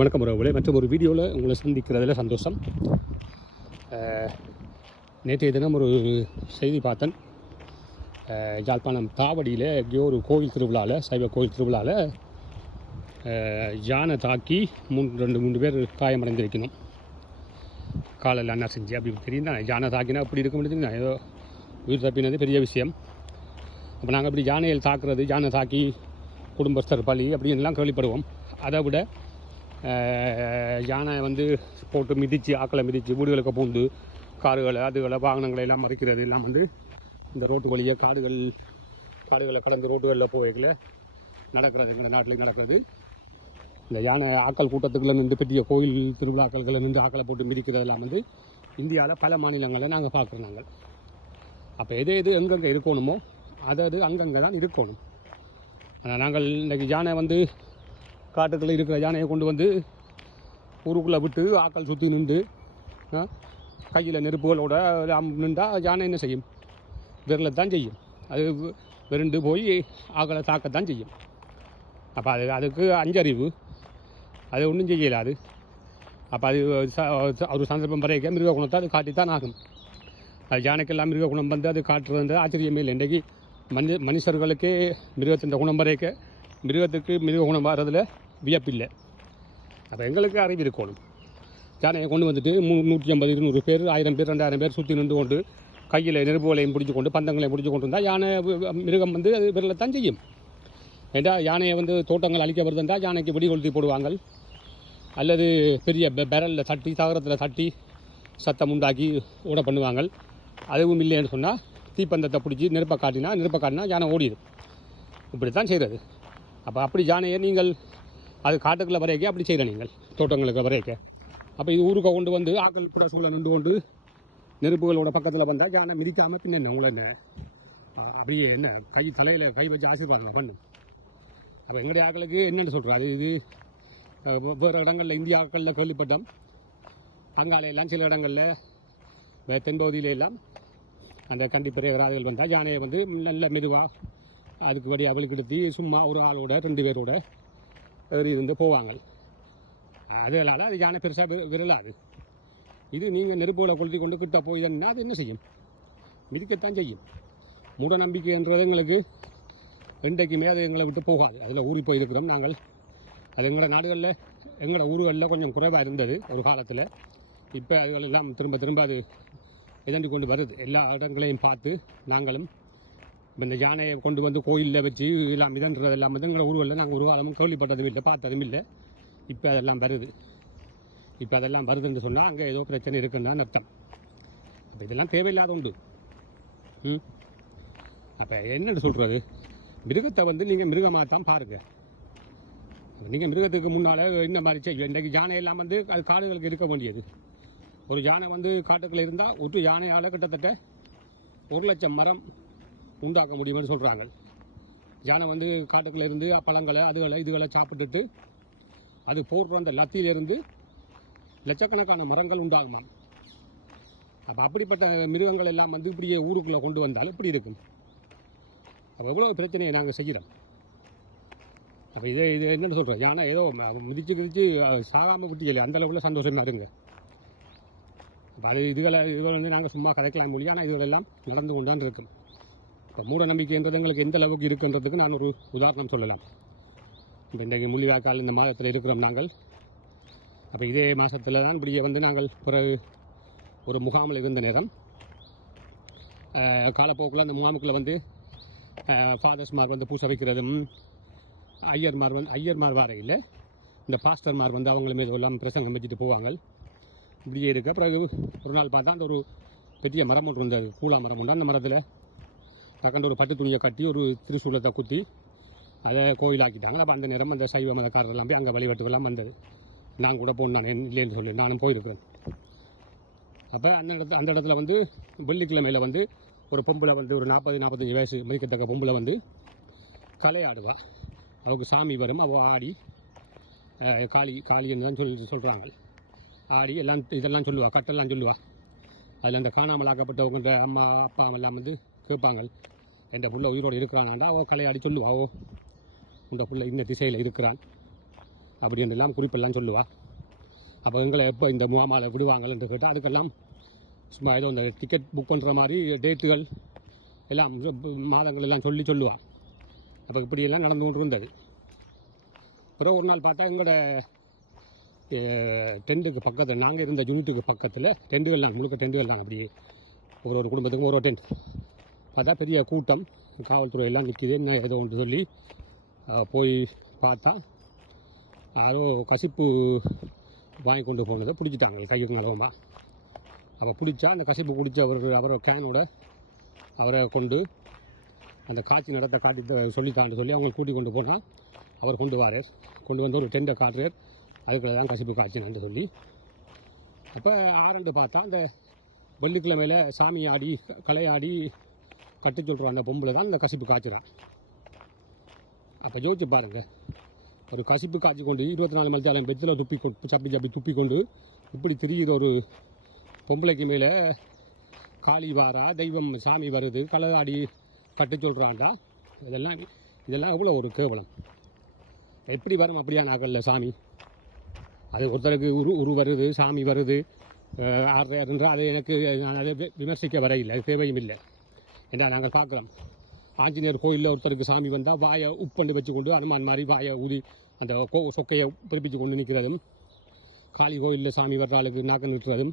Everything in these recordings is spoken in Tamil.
வணக்கம் உறவுகளே. மற்றும் ஒரு வீடியோவில் உங்களை சந்திக்கிறதுல சந்தோஷம். நேற்றைய தினம் ஒரு செய்தி பார்த்தேன். யாழ்ப்பாணம் தாவடியில் எங்கேயோ ஒரு கோவில் திருவிழாவில் சைவ கோவில் திருவிழாவில் யானை தாக்கி மூன்று ரெண்டு மூன்று பேர் காயமடைந்திருக்கணும். காலையில் என்ன செஞ்சு அப்படி தெரியும் தான் யானை தாக்கினா அப்படி இருக்க முடியுது ஏதோ உயிர் தப்பினது பெரிய விஷயம். அப்போ நாங்கள் இப்படி யானையில் தாக்குறது யானை தாக்கி குடும்பஸ்தர் பலி அப்படின்லாம் கேள்விப்படுவோம். அதை விட யானை வந்து போட்டு மிதித்து ஆக்களை மிதித்து வீடுகளுக்கு பூந்து காருகளை அதுகளை வாகனங்களை எல்லாம் மறைக்கிறது. எல்லாம் வந்து இந்த ரோட்டு வழியாக காடுகள் காடுகளை கடந்து ரோட்டுகளில் போய்களை நடக்கிறது. எங்கள் நாட்டில் நடக்கிறது. இந்த யானை ஆக்கள் கூட்டத்துக்குள்ள நின்று பெரிய கோயில் திருவிழாக்கள்களை நின்று ஆக்களை போட்டு மிதிக்கிறதெல்லாம் வந்து இந்தியாவில் பல மாநிலங்களில் நாங்கள் பார்க்குறோம் நாங்கள் அப்போ எது எது எங்கெங்கே இருக்கணுமோ அது அது அங்கங்கே தான் இருக்கணும். ஆனால் நாங்கள் இன்றைக்கி யானை வந்து காட்டுக்குள்ளே இருக்கிற யானையை கொண்டு வந்து ஊருக்குள்ளே விட்டு ஆக்கள் சுற்றி நின்று கையில் நெருப்புகளோட நின்றால் யானை என்ன செய்யும்? விரலை தான் செய்யும். அது விருண்டு விரண்டு போய் ஆக்களை தாக்கத்தான் செய்யும். அப்போ அது அதுக்கு அஞ்சறிவு. அது ஒன்றும் செய்யலை அது. அப்போ அது ஒரு சந்தர்ப்பம் வரைக்கும் மிருக குணத்தை அது காட்டித்தான் ஆகும். அது யானைக்கெல்லாம் மிருக குணம் வந்து அது காட்டுறது ஆச்சரியமே இல்லை. இன்றைக்கி மனி மனுஷர்களுக்கே மிருகத்தின் குணம் வரைக்க மிருகத்துக்கு மிருக குணம் வர்றதில் வியப்பில்லை. அப்போ எங்களுக்கு அறிவு இருக்கணும். யானையை கொண்டு வந்துட்டு மூ நூற்றி ஐம்பது இருநூறு பேர் ஆயிரம் பேர் ரெண்டாயிரம் பேர் சுற்றி நின்று கொண்டு கையில் நெருப்புகளையும் பிடிச்சு கொண்டு பந்தங்களையும் பிடிச்சு கொண்டு இருந்தால் யானை மிருகம் வந்து அது விரலைத்தான் செய்யும். ஏண்டா யானையை வந்து தோட்டங்கள் அழிக்க வருதுன்றா யானைக்கு வெடி கொளுத்தி போடுவாங்க அல்லது பெரிய பெ- பெரலில் தட்டி சாகரத்தில் தட்டி சத்தம் உண்டாக்கி ஓட பண்ணுவாங்க அதுவும் இல்லைன்னு சொன்னால் தீப்பந்தத்தை பிடிச்சி நெருப்பை காட்டினா நெருப்பை காட்டினா யானை ஓடிடும். இப்படி தான் செய்கிறது அப்போ அப்படி யானையை நீங்கள் அது காட்டுக்குள்ளே வரைக்க அப்படி செய்கிற நீங்கள் தோட்டங்களுக்கு வரைக்க அப்போ இது ஊருக்கு கொண்டு வந்து ஆக்கள் கூட சூழ நின்று கொண்டு நெருப்புகளோட பக்கத்தில் வந்தால் யானை மிதிக்காமல் பின்ன உங்களை என்ன? அப்படியே என்ன கை தலையில் கை வச்சு ஆசீர்வாதம் பண்ணும். அப்போ எங்களுடைய ஆக்களுக்கு என்னென்னு சொல்கிறோம் அது இது வேறு இடங்களில் இந்திய ஆக்களில் கேள்விப்பட்டோம். அங்காலையெல்லாம் சில இடங்களில் வே- தென்பகுதியில எல்லாம் அந்த கண்டி பெரியவராதிகள் வந்தால் யானையை வந்து நல்ல மெதுவாக அதுக்கு வழி அவளுக்கு சும்மா ஒரு ஆளோட ரெண்டு பேரோட ஏறி இருந்து போவாங்க. அதனால் அது யானை பெருசாக விரலாது. இது நீங்கள் நெருப்புகளை கொளுத்தி கொண்டு கிட்ட போய் தானே அது என்ன செய்யும்? மிதிக்கத்தான் செய்யும். மூட நம்பிக்கைன்றது எங்களுக்கு என்றைக்குமே அது எங்களை விட்டு போகாது. அதில் ஊறி போயிருக்கிறோம் நாங்கள். அது எங்களோட நாடுகளில் எங்களோட ஊர்களில் கொஞ்சம் குறைவாக இருந்தது ஒரு காலத்தில். இப்போ அதுகளெல்லாம் திரும்ப திரும்ப அது இதண்டி கொண்டு வருது. எல்லா இடங்களையும் பார்த்து நாங்களும் இப்போ இந்த யானையை கொண்டு வந்து கோயிலில் வச்சு எல்லாம் இதன்றது எல்லாம் வந்து எங்களை ஊர்களில் நாங்கள் ஒரு காலமும் கேள்விப்பட்டதும் இல்லை பார்த்ததும் இல்லை. இப்போ அதெல்லாம் வருது. இப்போ அதெல்லாம் வருதுன்னு சொன்னால் அங்கே ஏதோ பிரச்சனை இருக்குன்னு தான் அர்த்தம். அப்போ இதெல்லாம் தேவையில்லாத உண்டு. ம்? அப்போ என்னென்னு சொல்கிறது மிருகத்தை வந்து நீங்கள் மிருகமாக தான் பாருங்கள் நீங்கள் மிருகத்துக்கு முன்னால் இந்த மாதிரி செய்யும் இன்றைக்கு யானை எல்லாம் வந்து அது காடுகளுக்கு இருக்க வேண்டியது. ஒரு யானை வந்து காட்டுக்குள்ள இருந்தால் ஒரு யானையால் கிட்டத்தட்ட ஒரு லட்சம் மரம் உண்டாக்க முடியும்னு சொல்கிறாங்க யானை வந்து காட்டுக்குள்ளே இருந்து பழங்களை அதுகளை இதுகளை சாப்பிட்டுட்டு அது போடுற அந்த லத்தியிலிருந்து லட்சக்கணக்கான மரங்கள் உண்டாகுமாம். அப்போ அப்படிப்பட்ட மிருகங்கள் எல்லாம் வந்து இப்படியே ஊருக்குள்ளே கொண்டு வந்தால் எப்படி இருக்கும்? அப்போ எவ்வளோ பிரச்சனையை நாங்கள் செய்கிறோம்? அப்போ இதை இது என்னென்னு சொல்கிறோம் யானை ஏதோ மிதித்து மிதிச்சு மிதிச்சு சாகாமல் விட்டீங்களே அந்த அளவுல சந்தோஷமாக இருங்க. அப்போ அது இதுகளை இதுகளை வந்து நாங்கள் சும்மா கதைக்கலாம் மொழி. ஆனால் இதுகளெல்லாம் நடந்து கொண்டு தான் இருக்கும். இப்போ மூட நம்பிக்கைன்றது எங்களுக்கு எந்த அளவுக்கு இருக்குன்றதுக்கு நான் ஒரு உதாரணம் சொல்லலாம். இப்போ இன்றைக்கு முள்ளிவாய்க்கால் இந்த மாதத்தில் இருக்கிறோம் நாங்கள். அப்போ இதே மாதத்தில் தான் இப்படியே வந்து நாங்கள் பிறகு ஒரு முகாமில் இருந்த நேரம். காலப்போக்கில் அந்த முகாமுக்குள்ளே வந்து ஃபாதர்ஸ்மார் வந்து பூச வைக்கிறதும் ஐயர்மார் வந்து ஐயர்மார் வரையில் இந்த பாஸ்டர்மார் வந்து அவங்கள மீது எல்லாம் பிரசங்கம் வச்சுட்டு போவாங்க. இப்படியே இருக்க பிறகு ஒரு நாள் பார்த்தா அந்த ஒரு பெரிய மரம் ஒன்று இருந்தது. கூழா மரம் உண்டு அந்த மரத்தில் டக்குன்னு ஒரு பட்டு துணியை கட்டி ஒரு திருசூலத்தை குத்தி அதை கோயிலாக்கிட்டாங்க. அப்போ அந்த நேரம் அந்த சைவ மதக்காரரெல்லாம் போய் அங்கே வழிபட்டுக்கெல்லாம் வந்தது. நான் கூட போகணும் நான் இல்லைன்னு சொல்லி நானும் போயிருக்கேன். அப்போ அந்த இடத்துல அந்த இடத்துல வந்து வெள்ளிக்கிழமையில் வந்து ஒரு பொம்பளை வந்து ஒரு நாற்பது நாற்பத்தஞ்சு வயசு மதிக்கத்தக்க பொம்பளை வந்து கலையாடுவா. அவளுக்கு சாமி வரும் அவள் ஆடி காளி காளின்னு தான் சொல்லி சொல்கிறாங்க ஆடி எல்லாம் இதெல்லாம் சொல்லுவாள் கட்டெல்லாம் சொல்லுவாள் அதில் அந்த காணாமல் ஆக்கப்பட்டவங்க அம்மா அப்பா எல்லாம் வந்து கேட்பாங்க. என் புள்ள உயிரோடு இருக்கிறானாண்டா. அவ கலையாடி சொல்லுவாவோ இந்த புள்ள இந்த திசையில் இருக்கிறான். அப்படின்னு எல்லாம் குறிப்பெல்லாம் சொல்லுவா. அப்போ எங்களை எப்போ இந்த முகாமால விடுவாங்கன்னு கேட்டால் அதுக்கெல்லாம் சும்மா ஏதோ இந்த டிக்கெட் புக் பண்ணுற மாதிரி டேட்டுகள் எல்லாம் மாதங்கள் எல்லாம் சொல்லி சொல்லுவாள் அப்போ இப்படியெல்லாம் நடந்து கொண்டு இருந்தது அப்புறம் ஒரு நாள் பார்த்தா எங்களோட டென்ட்டுக்கு பக்கத்தில் நாங்கள் இருந்த யூனிட்டுக்கு பக்கத்தில் டென்ட்டுகள் நாங்கள் முழுக்க டென்ட்டுகள் நாங்கள் அப்படி ஒரு ஒரு குடும்பத்துக்கும் ஒரு ஒரு டென்ட் பார்த்தா பெரிய கூட்டம் காவல்துறை எல்லாம் நிற்கிது. என்ன ஏதோ ஒன்று சொல்லி போய் பார்த்தா யாரோ கசிப்பு வாங்கி கொண்டு போனதை பிடிச்சிட்டாங்க கையும் நலவமாக அப்போ பிடிச்சா அந்த கசிப்பு பிடிச்ச அவர் அவரை கேனோட அவரை கொண்டு அந்த காட்சி நடத்த காட்டி சொல்லித்தான்னு சொல்லி அவங்க கூட்டி கொண்டு போனால் அவர் கொண்டு வாரார் கொண்டு வந்து ஒரு டெண்டை காட்டுறார். அதுக்குள்ள தான் கசிப்பு காய்ச்சினு சொல்லி. அப்போ ஆரண்டு பார்த்தா அந்த வெள்ளிக்கிழமையில் சாமி ஆடி களையாடி கட்டு சொல்கிற அந்த பொம்பளை தான் அந்த கசிப்பு காய்ச்சிறான். அப்போ யோசிச்சு பாருங்கள் ஒரு கசிப்பு காய்ச்சி கொண்டு இருபத்தி நாலு மணி நேரம் பெத்தில் துப்பி கொண்டு சப்பி சப்பி துப்பி கொண்டு இப்படி திரிகிற ஒரு பொம்பளைக்கு மேலே. காளி வாரா தெய்வம் சாமி வருது கலதாடி கட்டு சொல்கிறாண்டா இதெல்லாம் இதெல்லாம் எவ்வளோ ஒரு கேவலம். எப்படி வரும் அப்படியா நாக்கல்ல சாமி? அது ஒருத்தருக்கு உரு உரு வருது சாமி வருது. ஆறு அதை எனக்கு நான் அதை விமர்சிக்க வரையில்லை தேவையும் இல்லை. என்ன நாங்கள் பார்க்குறோம் ஆஞ்சநேயர் கோயிலில் ஒருத்தருக்கு சாமி வந்தால் வாயை உப்பண்டு வச்சு கொண்டு அனுமான் மாதிரி வாயை ஊதி அந்த கோ சொக்கையை பிறப்பிச்சு கொண்டு நிற்கிறதும் காளி கோயிலில் சாமி வர்ற ஆளுக்கு நாக்கு நிற்கிறதும்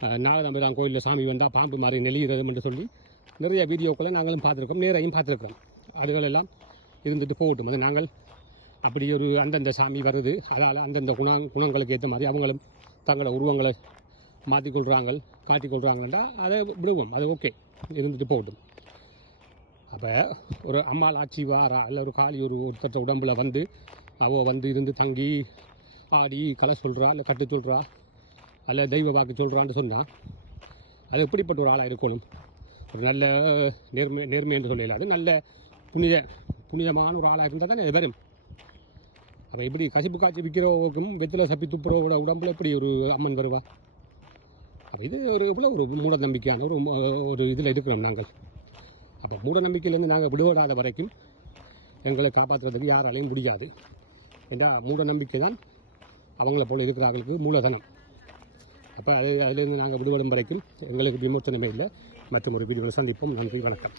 அஹ் கோயிலில் சாமி வந்தால் பாம்பு மாதிரி நெளிகிறதும் என்று சொல்லி நிறைய வீடியோக்களை நாங்களும் பார்த்துருக்கோம் நேரையும் பார்த்துருக்கோம். அதுகளெல்லாம் இருந்துட்டு போகட்டும். அது நாங்கள் அப்படி ஒரு அந்தந்த சாமி வருது அதால் அந்தந்த குண குணங்களுக்கு ஏற்ற மாதிரி அவங்களும் தங்களோட உருவங்களை மாற்றிக்கொள்கிறாங்க காட்டிக்கொள்கிறாங்கன்றா அதை விடுவோம். அது ஓகே. இருந்துட்டு போகட்டும் அப்போ ஒரு அம்மாள் ஆட்சி வாரா இல்லை ஒரு காளி ஒரு ஒருத்தர் உடம்பில் வந்து அவள் வந்து இருந்து தங்கி ஆடி கலை சொல்கிறா இல்லை கட்டு சொல்கிறா அல்ல தெய்வ வாக்கு சொல்கிறான்னு சொன்னால் அது எப்படிப்பட்ட ஒரு ஆளாக இருக்கணும்? ஒரு நல்ல நேர்மை நேர்மை என்று சொல்லலாது நல்ல புனித புனிதமான ஒரு ஆளாக இருந்தால் தானே வரும். அப்போ இப்படி கசிப்பு காய்ச்சி விற்கிறவங்களுக்கும் வெத்தில சப்பி துப்புறவோட உடம்புல இப்படி ஒரு அம்மன் வருவா? அப்போ இது ஒரு இவ்வளோ ஒரு மூட நம்பிக்கையான ஒரு ஒரு இதில் இருக்கிறோம் நாங்கள். அப்போ மூட நம்பிக்கையிலேருந்து நாங்கள் விடுபடாத வரைக்கும் எங்களை காப்பாற்றுறதுக்கு யாராலையும் முடியாது. ஏன்னா மூட நம்பிக்கை தான் அவங்கள போல் இருக்கிறார்களுக்கு மூலதனம். அப்போ அது அதிலேருந்து நாங்கள் விடுபடும் வரைக்கும் எங்களுக்கு விமோச்சனமே இல்லை. மற்றும் ஒரு வீடியோவில் சந்திப்போம். நன்றி வணக்கம்.